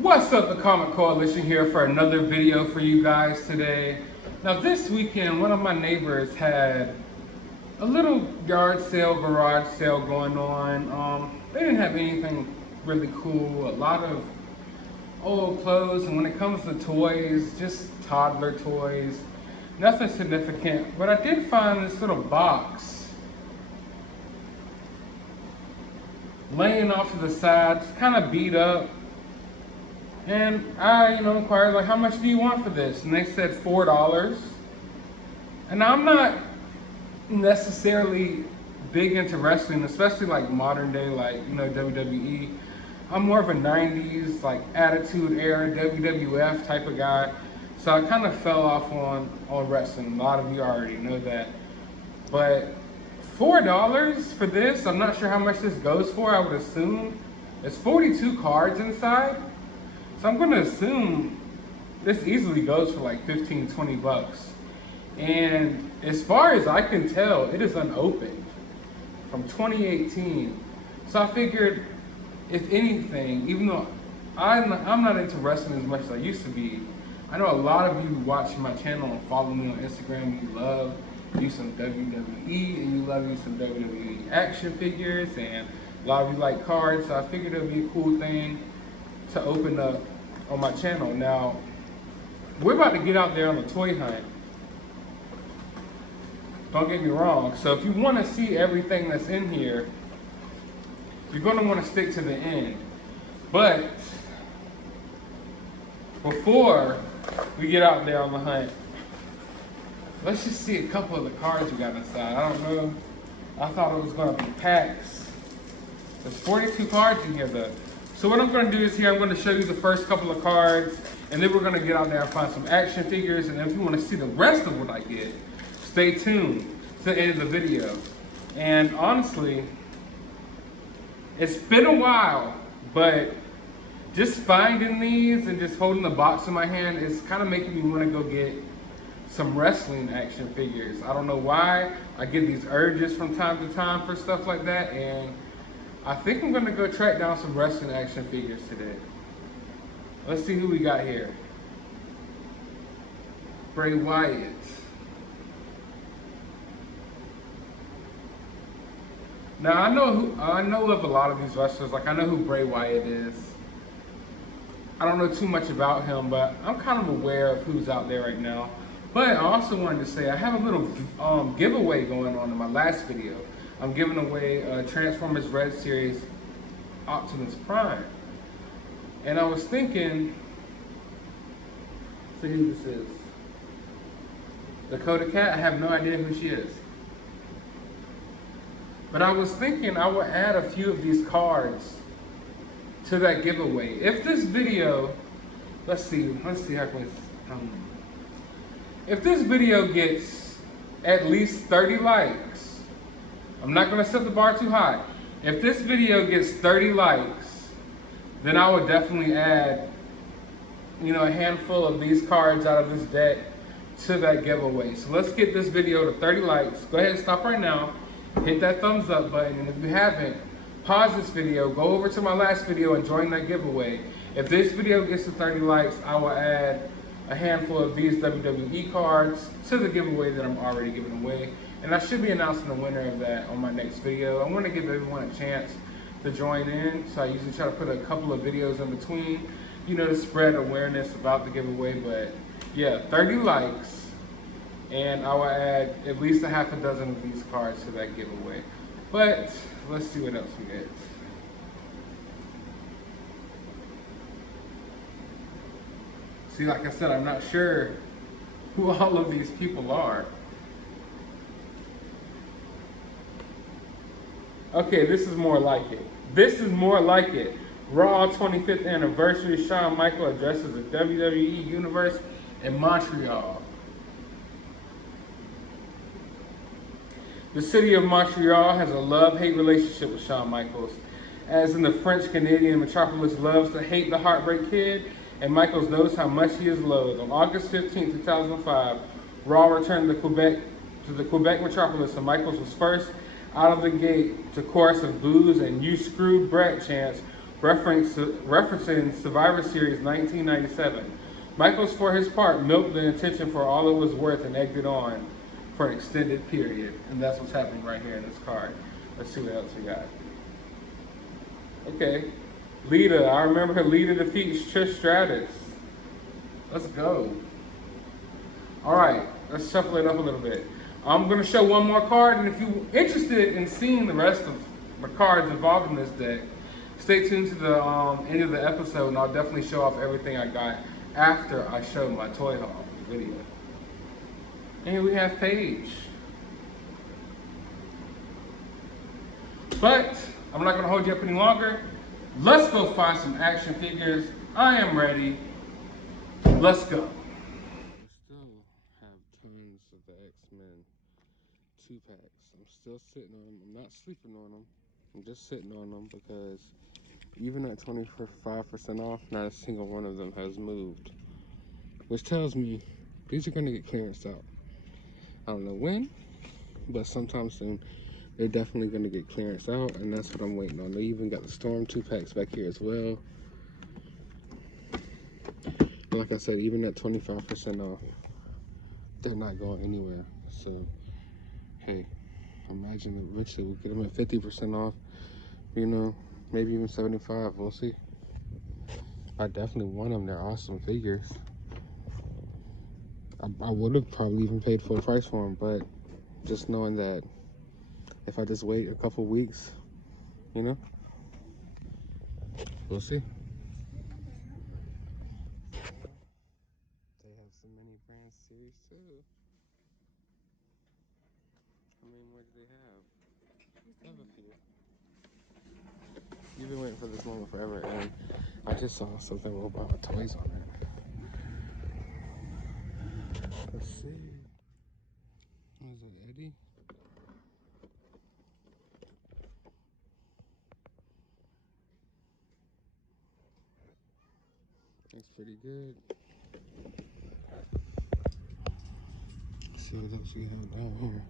What's up, the Comic Coalition here for another video for you guys today. Now this weekend, one of my neighbors had a little yard sale, garage sale going on. They didn't have anything really cool, a lot of old clothes, and when it comes to toys, just toddler toys, nothing significant. But I did find this little box laying off to the side, kind of beat up. And I, inquired, like, how much do you want for this? And they said $4. And I'm not necessarily big into wrestling, especially like modern day, like, WWE. I'm more of a 90s, like, Attitude Era, WWF type of guy. So I kind of fell off on wrestling. A lot of you already know that. But $4 for this, I'm not sure how much this goes for. I would assume it's 42 cards inside. So I'm going to assume this easily goes for like 15, 20 bucks. And as far as I can tell, it is unopened from 2018. So I figured, if anything, even though I'm not into wrestling as much as I used to be, I know a lot of you watch my channel and follow me on Instagram. You love you some WWE and you love you some WWE action figures, and a lot of you like cards. So I figured it would be a cool thing to open up on my channel. Now, we're about to get out there on a toy hunt. Don't get me wrong. So if you want to see everything that's in here, you're going to want to stick to the end. But before we get out there on the hunt, let's just see a couple of the cards we got inside. I don't know. I thought it was going to be packs. There's 42 cards in here though. So what I'm going to do is here, I'm going to show you the first couple of cards, and then we're going to get out there and find some action figures. And if you want to see the rest of what I get, stay tuned to the end of the video. And honestly, it's been a while, but just finding these and just holding the box in my hand is kind of making me want to go get some wrestling action figures. I don't know why. I get these urges from time to time for stuff like that, and I think I'm gonna go track down some wrestling action figures today. Let's see who we got here. Bray Wyatt. Now I know of a lot of these wrestlers. Like, I know who Bray Wyatt is. I don't know too much about him, but I'm kind of aware of who's out there right now. But I also wanted to say I have a little giveaway going on in my last video. I'm giving away Transformers Red Series Optimus Prime. And I was thinking, see who this is. Dakota Cat, I have no idea who she is. But I was thinking I would add a few of these cards to that giveaway. If this video, let's see how can we, if this video gets at least 30 likes, I'm not going to set the bar too high. If this video gets 30 likes, then I would definitely add, a handful of these cards out of this deck to that giveaway. So let's get this video to 30 likes. Go ahead and stop right now. Hit that thumbs up button. And if you haven't, pause this video, go over to my last video and join that giveaway. If this video gets to 30 likes, I will add a handful of these WWE cards to the giveaway that I'm already giving away. And I should be announcing the winner of that on my next video. I want to give everyone a chance to join in. So I usually try to put a couple of videos in between, to spread awareness about the giveaway. But yeah, 30 likes, and I will add at least a half a dozen of these cards to that giveaway. But let's see what else we get. See, like I said, I'm not sure who all of these people are. Okay, this is more like it. This is more like it. Raw 25th anniversary. Shawn Michaels addresses the WWE Universe in Montreal. The city of Montreal has a love-hate relationship with Shawn Michaels. As in the French-Canadian metropolis loves to hate the Heartbreak Kid, and Michaels knows how much he is loathed. On August 15, 2005, Raw returned to the Quebec metropolis, and Michaels was first out of the gate to chorus of boos and "You screwed Brett" chants referencing Survivor Series 1997. Michaels, for his part, milked the attention for all it was worth and egged it on for an extended period. And that's what's happening right here in this card. Let's see what else we got. Okay. Lita. I remember her. Lita defeats Trish Stratus. Let's go. Alright. Let's shuffle it up a little bit. I'm going to show one more card. And if you're interested in seeing the rest of the cards involved in this deck, stay tuned to the end of the episode, and I'll definitely show off everything I got after I show my toy haul video. And here we have Paige. But I'm not going to hold you up any longer. Let's go find some action figures. I am ready. Let's go. I still have tons of the X-Men 2-packs. I'm still sitting on them. I'm not sleeping on them. I'm just sitting on them because even at 25% off, not a single one of them has moved. Which tells me these are going to get clearanced out. I don't know when, but sometime soon. They're definitely going to get clearance out, and that's what I'm waiting on. They even got the Storm 2-packs back here as well. But like I said, even at 25% off, they're not going anywhere. So, hey, imagine eventually we'll get them at 50% off. You know, maybe even 75. We'll see. I definitely want them. They're awesome figures. I would have probably even paid full price for them, but just knowing that if I just wait a couple weeks, you know, we'll see. They have some mini brand series too. I mean, what do they have? They have a few. You've been waiting for this moment forever, and I just saw something about toys on it. Let's see. What is it, Eddie? That's pretty good. Let's see what else we have down here.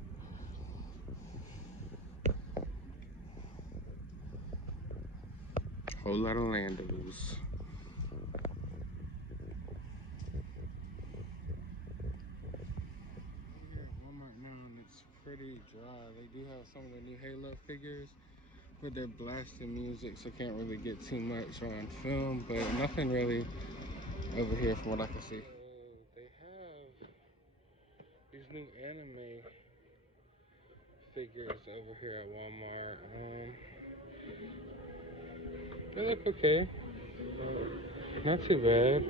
Whole lot of Landos. Here at Walmart now, and it's pretty dry. They do have some of the new Halo figures, but they're blasting music, so can't really get too much on film, but nothing really over here from what I can see. They have these new anime figures over here at Walmart. They look okay. Not too bad.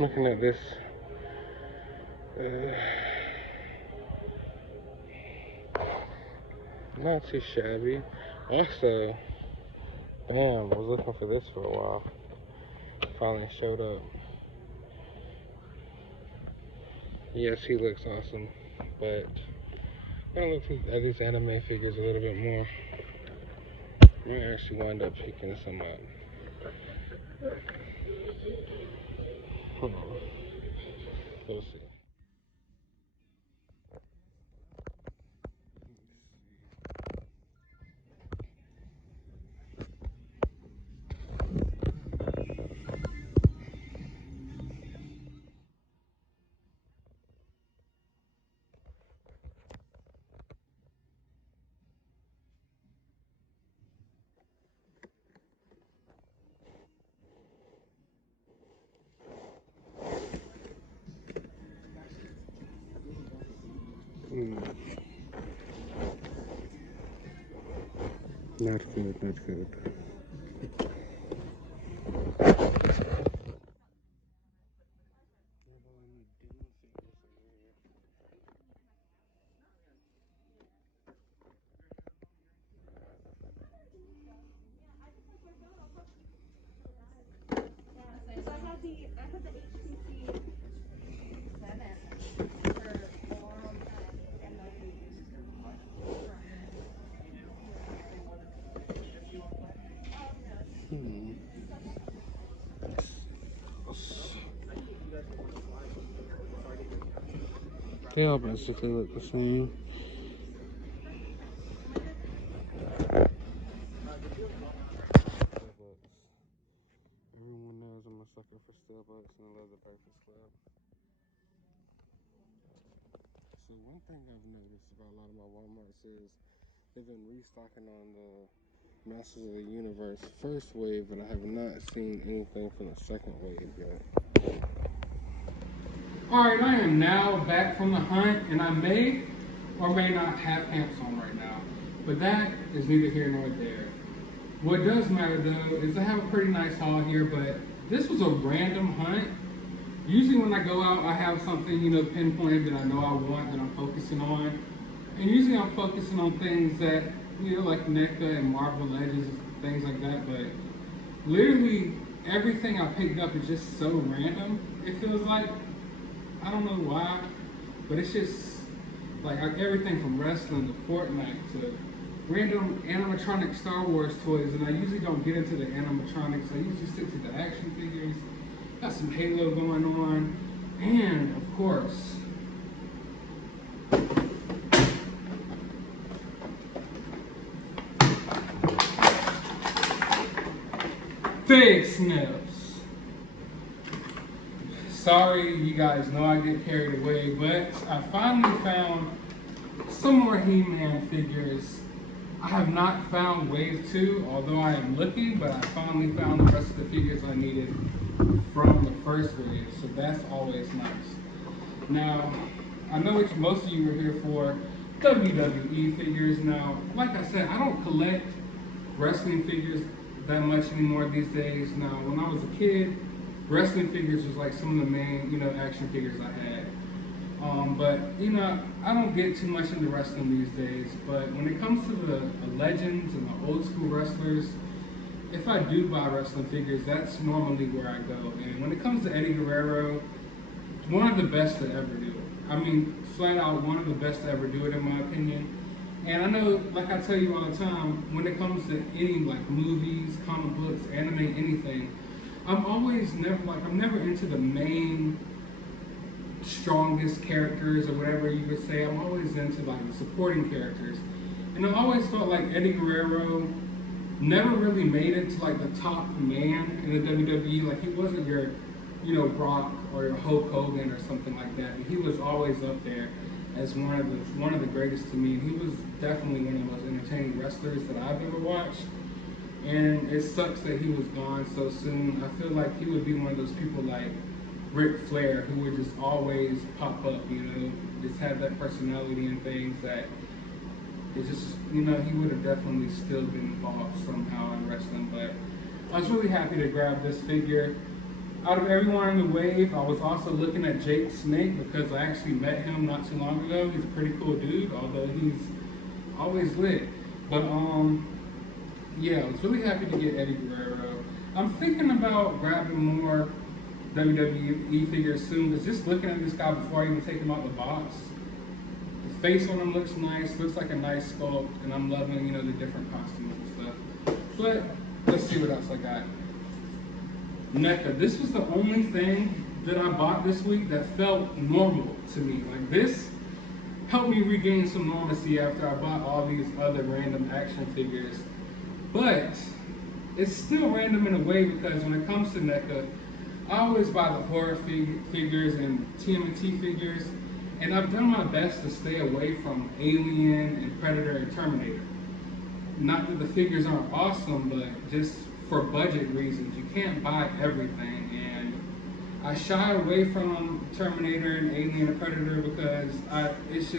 Looking at this. Not too shabby. Also, damn, I was looking for this for a while. Finally showed up. Yes, he looks awesome, but I'm gonna look at these anime figures a little bit more. I might actually wind up picking some up. Hold on. We'll see. Not good, not good. They all basically look the same. sucker for Starbucks and I love the Breakfast Club. So one thing I've noticed about a lot of my Walmarts is they've been restocking on the Masters of the Universe first wave, but I have not seen anything from the second wave yet. Alright, I am now back from the hunt, and I may or may not have pants on right now, but that is neither here nor there. What does matter though is I have a pretty nice haul here, but this was a random hunt. Usually when I go out, I have something, pinpointed that I know I want, that I'm focusing on. And usually I'm focusing on things that, like NECA and Marvel Legends, things like that, but literally everything I picked up is just so random, it feels like. I don't know why, but it's just like everything from wrestling to Fortnite to random animatronic Star Wars toys, and I usually don't get into the animatronics. I usually stick to the action figures. Got some Halo going on, and of course, big sniffs. Sorry, you guys know I get carried away, but I finally found some more He-Man figures. I have not found Wave 2, although I am looking, but I finally found the rest of the figures I needed from the first wave, so that's always nice. Now, I know what most of you are here for, WWE figures. Now, like I said, I don't collect wrestling figures that much anymore these days. Now, when I was a kid, wrestling figures was like some of the main, action figures I had. But, I don't get too much into wrestling these days. But when it comes to the legends and the old school wrestlers, if I do buy wrestling figures, that's normally where I go. And when it comes to Eddie Guerrero, one of the best to ever do it. I mean, flat out one of the best to ever do it in my opinion. And I know, like I tell you all the time, when it comes to any like movies, comic books, anime, anything, I'm never into the main strongest characters or whatever you would say. I'm always into like the supporting characters. And I always felt like Eddie Guerrero never really made it to like the top man in the WWE. Like he wasn't your, Brock or your Hulk Hogan or something like that. But he was always up there as one of the greatest to me. And he was definitely one of the most entertaining wrestlers that I've ever watched. And it sucks that he was gone so soon. I feel like he would be one of those people like Ric Flair who would just always pop up, just have that personality and things that it's just, he would have definitely still been involved somehow in wrestling. But I was really happy to grab this figure. Out of everyone in the wave, I was also looking at Jake Snake because I actually met him not too long ago. He's a pretty cool dude, although he's always lit. But yeah, I was really happy to get Eddie Guerrero. I'm thinking about grabbing more WWE figures soon, because just looking at this guy before I even take him out the box, the face on him looks nice, looks like a nice sculpt, and I'm loving, the different costumes and stuff. But let's see what else I got. NECA. This was the only thing that I bought this week that felt normal to me. Like this helped me regain some normalcy after I bought all these other random action figures. But it's still random in a way, because when it comes to NECA, I always buy the horror figures and TMNT figures, and I've done my best to stay away from Alien and Predator and Terminator. Not that the figures aren't awesome, but just for budget reasons, you can't buy everything. And I shy away from Terminator and Alien and Predator because it's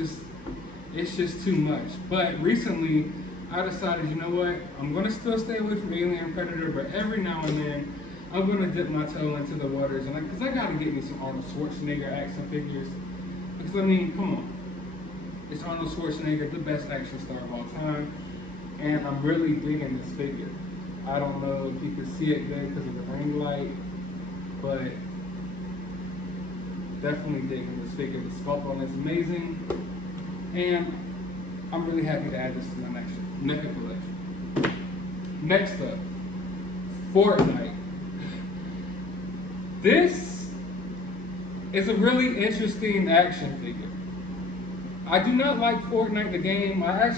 just too much. But recently, I decided, you know what, I'm going to still stay away from Alien and Predator, but every now and then, I'm going to dip my toe into the waters, and because I got to get me some Arnold Schwarzenegger action figures. Because, I mean, come on. It's Arnold Schwarzenegger, the best action star of all time, and I'm really digging this figure. I don't know if you can see it good because of the ring light, but definitely digging this figure. The sculpt on it is amazing, and I'm really happy to add this to my next NECA collection. Next up, Fortnite. This is a really interesting action figure. I do not like Fortnite the game. I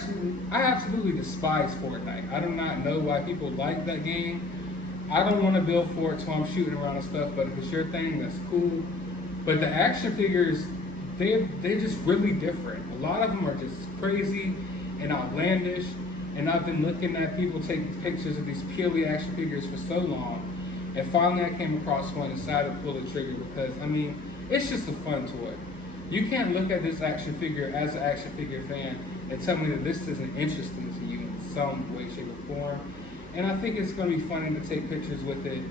absolutely despise Fortnite. I do not know why people like that game. I don't want to build forts while I'm shooting around and stuff, but if it's your thing, that's cool. But the action figures, they're just really different. A lot of them are just crazy and outlandish. And I've been looking at people taking pictures of these purely action figures for so long. And finally I came across one and decided to pull the trigger because, I mean, it's just a fun toy. You can't look at this action figure as an action figure fan and tell me that this isn't interesting to you in some way, shape, or form. And I think it's going to be funny to take pictures with it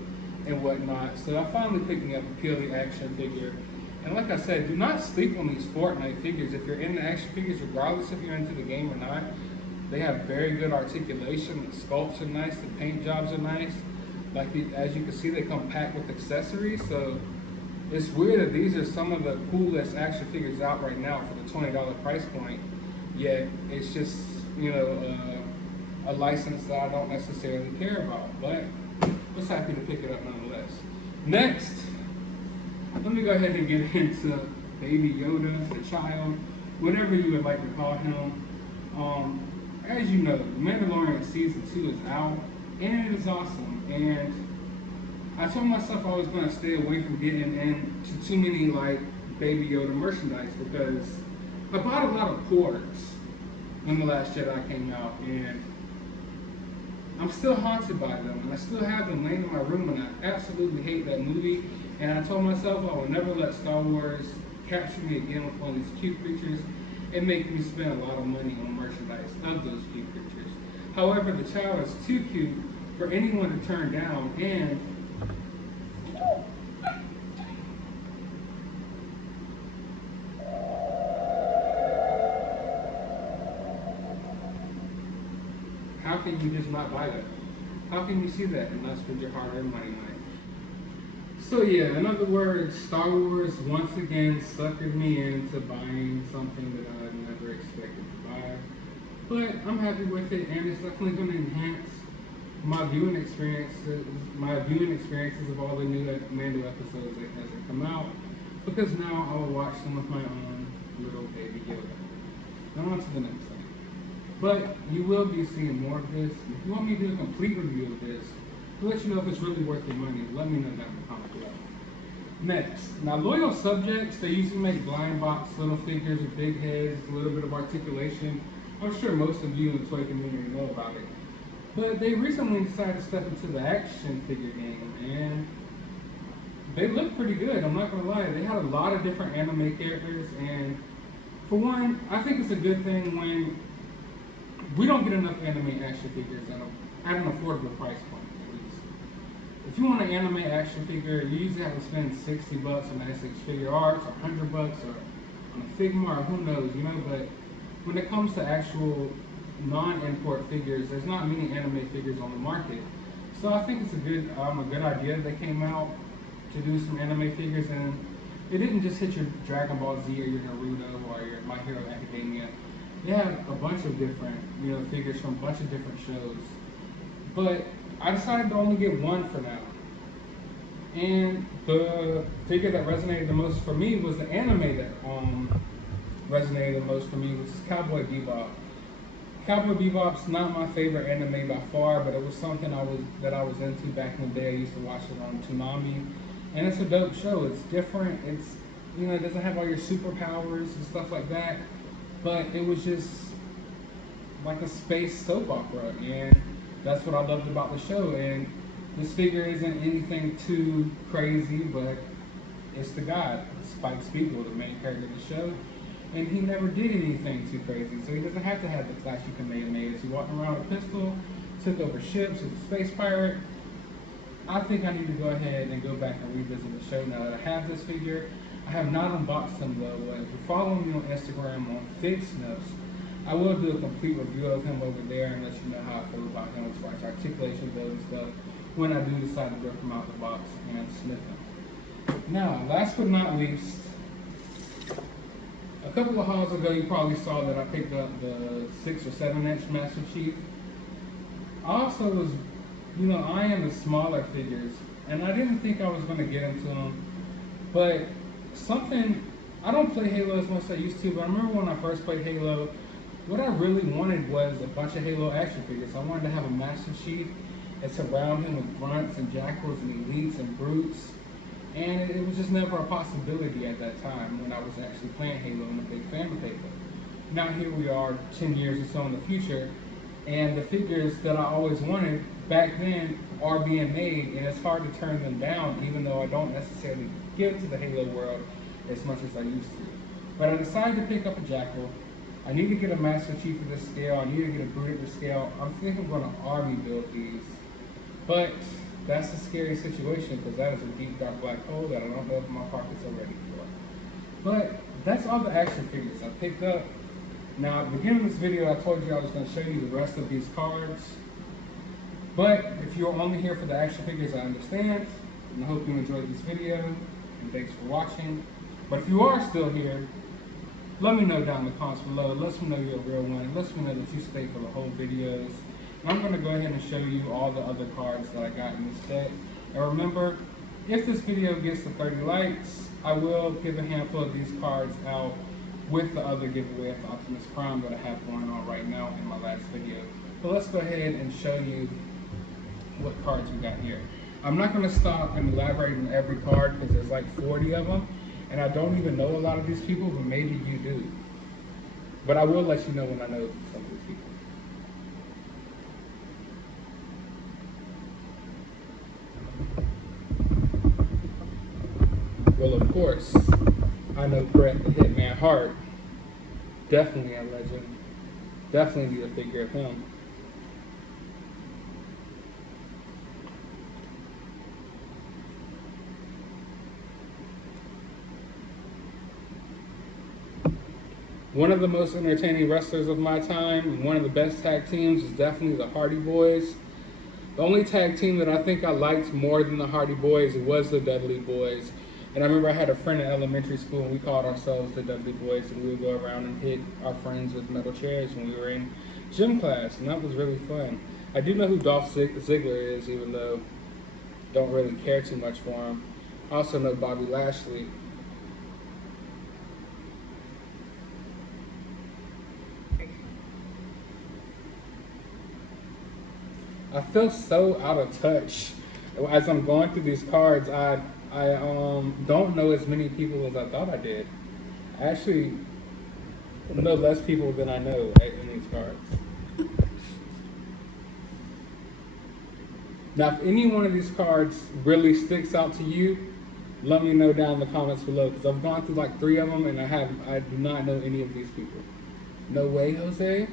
and whatnot. So I finally picked me up a purely action figure. And like I said, do not sleep on these Fortnite figures. If you're into action figures, regardless if you're into the game or not, they have very good articulation. The sculpts are nice. The paint jobs are nice. As you can see, they come packed with accessories. So it's weird that these are some of the coolest action figures out right now for the $20 price point. Yet it's just, you know, a license that I don't necessarily care about. But I was happy to pick it up nonetheless. Next, let me go ahead and get into Baby Yoda, the child, whatever you would like to call him. As you know, Mandalorian Season 2 is out, and it is awesome. And I told myself I was going to stay away from getting into too many like Baby Yoda merchandise because I bought a lot of ports when The Last Jedi came out, and I'm still haunted by them, and I still have them laying in my room, and I absolutely hate that movie. And I told myself I would never let Star Wars capture me again with one of these cute creatures and make me spend a lot of money on merchandise of those cute creatures. However, the child is too cute for anyone to turn down, and how can you just not buy that? How can you see that and not spend your hard-earned money on it? So yeah, in other words, Star Wars once again suckered me into buying something that I never expected to buy. But I'm happy with it, and it's definitely going to enhance my viewing experiences of all the new Mando episodes as they come out. Because now I will watch them with my own little baby Yoda. Now on to the next thing. But you will be seeing more of this. If you want me to do a complete review of this, to let you know if it's really worth your money, let me know down in the comment below. Next, now loyal subjects, they usually make blind box little figures with big heads, a little bit of articulation. I'm sure most of you in the toy community know about it. But they recently decided to step into the action figure game, and they look pretty good, I'm not gonna lie. They had a lot of different anime characters, and for one, I think it's a good thing when we don't get enough anime action figures at an affordable price point, at least. If you want an anime action figure, you usually have to spend $60 on S6 Figure Arts, or $100 or on a Figma, or who knows, you know. But when it comes to actual non-import figures, there's not many anime figures on the market. So I think it's a good idea they came out to do some anime figures, and it didn't just hit your Dragon Ball Z or your Naruto or your My Hero Academia. They have a bunch of different, you know, figures from a bunch of different shows. But I decided to only get one for now. And the figure that resonated the most for me was the anime that resonated the most for me, which is Cowboy Bebop. Cowboy Bebop's not my favorite anime by far, but it was something that I was into back in the day. I used to watch it on Toonami, and it's a dope show. It's different. It's, you know, it doesn't have all your superpowers and stuff like that, but it was just like a space soap opera, and that's what I loved about the show. And this figure isn't anything too crazy, but it's the guy, Spike Spiegel, the main character of the show. And he never did anything too crazy, so he doesn't have to have the flashy Kamehamehas. He walked around with a pistol, took over ships, was a space pirate. I think I need to go ahead and go back and revisit the show now that I have this figure. I have not unboxed him though, but if you're following me on Instagram on Fixnos, I will do a complete review of him over there and let you know how I feel about him as far as articulation goes and stuff when I do decide to rip him out the box and sniff him. Now, last but not least, a couple of hauls ago, you probably saw that I picked up the 6 or 7 inch Master Chief. I also was, you know, eyeing the smaller figures, and I didn't think I was going to get into them. But I don't play Halo as much as I used to, but I remember when I first played Halo, what I really wanted was a bunch of Halo action figures. I wanted to have a Master Chief, and surround him with grunts and jackals and elites and brutes. And it was just never a possibility at that time when I was actually playing Halo and a big fan of Halo. Now here we are 10 years or so in the future, and the figures that I always wanted back then are being made, and it's hard to turn them down, even though I don't necessarily get into the Halo world as much as I used to. But I decided to pick up a Jackal. I need to get a Master Chief of this scale. I need to get a Brute of this scale. I'm thinking I'm going to army build these. But that's a scary situation because that is a deep, dark black hole that I don't know if my pockets are ready for. But that's all the action figures I picked up. Now, at the beginning of this video, I told you I was going to show you the rest of these cards. But if you're only here for the action figures, I understand. And I hope you enjoyed this video. And thanks for watching. But if you are still here, let me know down in the comments below. Let me know you're a real one. Let me know that you stay for the whole videos. And I'm going to go ahead and show you all the other cards that I got in this set. And remember, if this video gets to 30 likes, I will give a handful of these cards out with the other giveaway of the Optimus Prime that I have going on right now in my last video. But let's go ahead and show you what cards we got here. I'm not going to stop and elaborate on every card because there's like 40 of them. And I don't even know a lot of these people, but maybe you do. But I will let you know when I know some of these people. Well, of course, I know Bret the Hitman Hart. Definitely a legend. Definitely need a figure of him. One of the most entertaining wrestlers of my time, and one of the best tag teams is definitely the Hardy Boys. The only tag team that I think I liked more than the Hardy Boys was the Dudley Boys. And I remember I had a friend in elementary school and we called ourselves the Dudley Boys, and we would go around and hit our friends with metal chairs when we were in gym class, and that was really fun. I do know who Dolph Ziggler is, even though I don't really care too much for him. I also know Bobby Lashley. I feel so out of touch as I'm going through these cards. I don't know as many people as I thought I did. I actually know less people than I know in these cards. Now, if any one of these cards really sticks out to you, let me know down in the comments below, because I've gone through like 3 of them and I do not know any of these people. No way, Jose.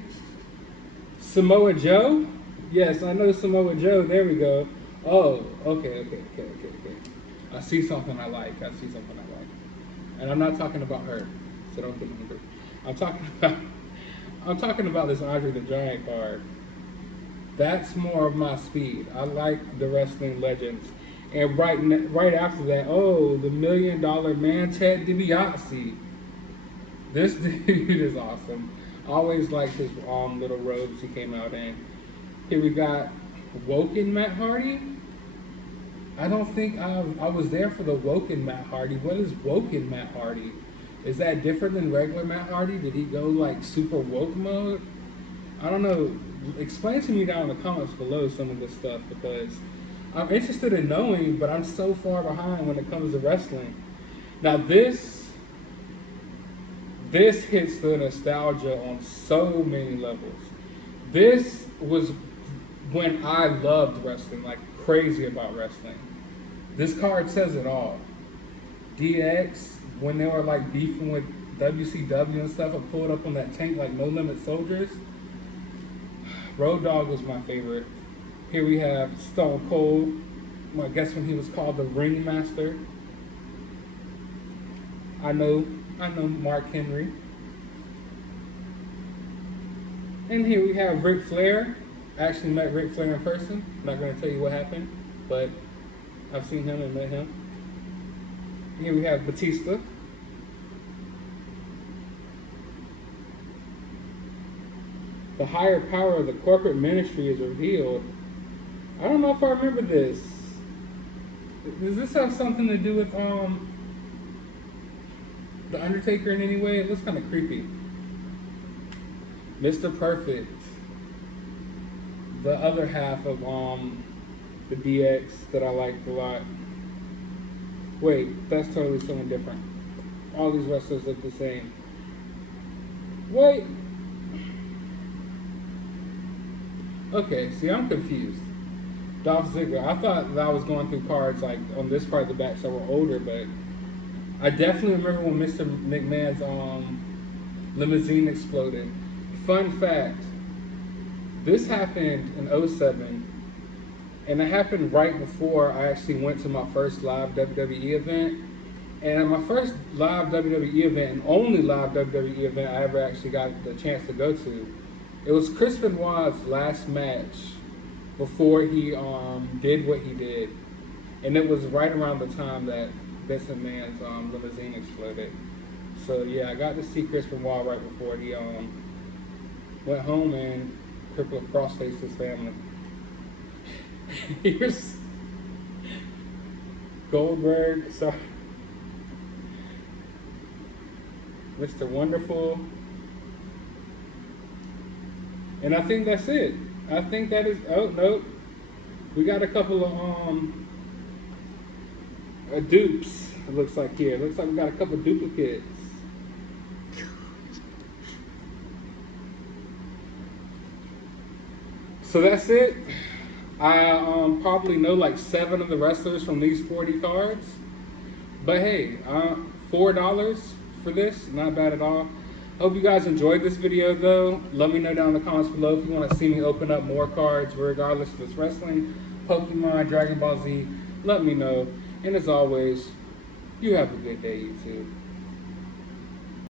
Samoa Joe? Yes, I know Samoa Joe. There we go. Oh, okay. I see something I like. And I'm not talking about her, so don't get angry. I'm talking about this Andre the Giant card. That's more of my speed. I like the wrestling legends. And right after that, oh, the $1 Million Man, Ted DiBiase. This dude is awesome. I always liked his little robes he came out in. Here we got Woken Matt Hardy. I don't think I was there for the Woken Matt Hardy. What is Woken Matt Hardy? Is that different than regular Matt Hardy? Did he go like super woke mode? I don't know. Explain to me down in the comments below some of this stuff, because I'm interested in knowing, but I'm so far behind when it comes to wrestling. Now this hits the nostalgia on so many levels. This was when I loved wrestling, like crazy about wrestling. This card says it all. DX, when they were like beefing with WCW and stuff, I pulled up on that tank like No Limit Soldiers. Road Dogg was my favorite. Here we have Stone Cold, I guess when he was called the Ringmaster. I know Mark Henry. And here we have Ric Flair. I actually met Ric Flair in person. I'm not going to tell you what happened, but I've seen him and met him. Here we have Batista. The higher power of the corporate ministry is revealed. I don't know if I remember this. Does this have something to do with The Undertaker in any way? It looks kind of creepy. Mr. Perfect. The other half of the DX that I liked a lot. Wait, that's totally someone different. All these wrestlers look the same. Wait. Okay, see, I'm confused. Dolph Ziggler. I thought that I was going through cards like on this part of the back so we're older, but I definitely remember when Mr. McMahon's limousine exploded. Fun fact, this happened in '07, and it happened right before I actually went to my first live WWE event. And at my first live WWE event, and only live WWE event I ever actually got the chance to go to, it was Chris Benoit's last match before he did what he did. And it was right around the time that Vince McMahon's limousine exploded. So yeah, I got to see Chris Benoit right before he went home and crippled cross-faced his family. Here's Goldberg, sorry, Mr. Wonderful, and I think that's it. I think that is. Oh no, we got a couple of dupes. It looks like here. It looks like we got a couple duplicates. So that's it. I probably know like 7 of the wrestlers from these 40 cards. But hey, $4 for this, not bad at all. Hope you guys enjoyed this video though. Let me know down in the comments below if you want to see me open up more cards, regardless if it's wrestling, Pokemon, Dragon Ball Z. Let me know. And as always, you have a good day, YouTube.